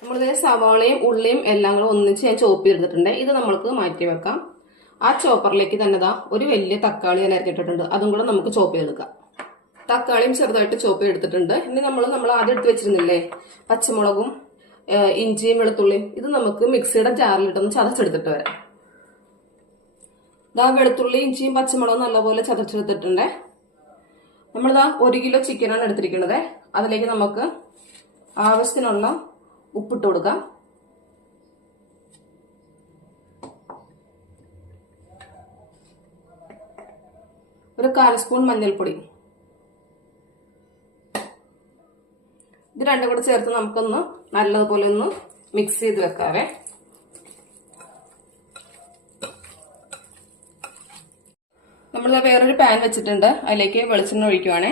നമ്മളിതിൽ സവാളയും ഉള്ളിയും എല്ലാം കൂടെ ഒന്നിച്ച് ഞാൻ ചോപ്പ് ചെയ്തിട്ടുണ്ട്. ഇത് നമ്മൾക്ക് മാറ്റി വെക്കാം. ആ ചോപ്പറിലേക്ക് തന്നെ ഒരു വലിയ തക്കാളി ഞാൻ അരിഞ്ഞിട്ടിട്ടുണ്ട്. അതും കൂടെ നമുക്ക് ചോപ്പ് ചെയ്തെടുക്കാം. തക്കാളിയും ചെറുതായിട്ട് ചോപ്പ് ചെയ്തെടുത്തിട്ടുണ്ട്. ഇനി നമ്മൾ ആദ്യം എടുത്ത് വെച്ചിരുന്നില്ലേ പച്ചമുളകും ഇഞ്ചിയും വെളുത്തുള്ളിയും, ഇത് നമുക്ക് മിക്സിയുടെ ജാറിലിട്ടൊന്ന് ചതച്ചെടുത്തിട്ട് വരാം. വെളുത്തുള്ളി ഇഞ്ചിയും പച്ചമുളകും നല്ലപോലെ ചതച്ചെടുത്തിട്ടുണ്ട്. നമ്മളിതാ 1 കിലോ ചിക്കനാണ് എടുത്തിരിക്കുന്നത്. അതിലേക്ക് നമുക്ക് ആവശ്യത്തിനുള്ള ഉപ്പിട്ട് കൊടുക്കാം. ഒരു 1/4 സ്പൂൺ മഞ്ഞൾപ്പൊടി. ഇത് രണ്ടും കൂടെ ചേർത്ത് നമുക്കൊന്ന് നല്ലതുപോലെ ഒന്ന് മിക്സ് ചെയ്ത് വെക്കാവേ. നമ്മൾ വേറൊരു പാൻ വെച്ചിട്ടുണ്ട്. അതിലേക്ക് വെളിച്ചെണ്ണ ഒഴിക്കുവാണേ.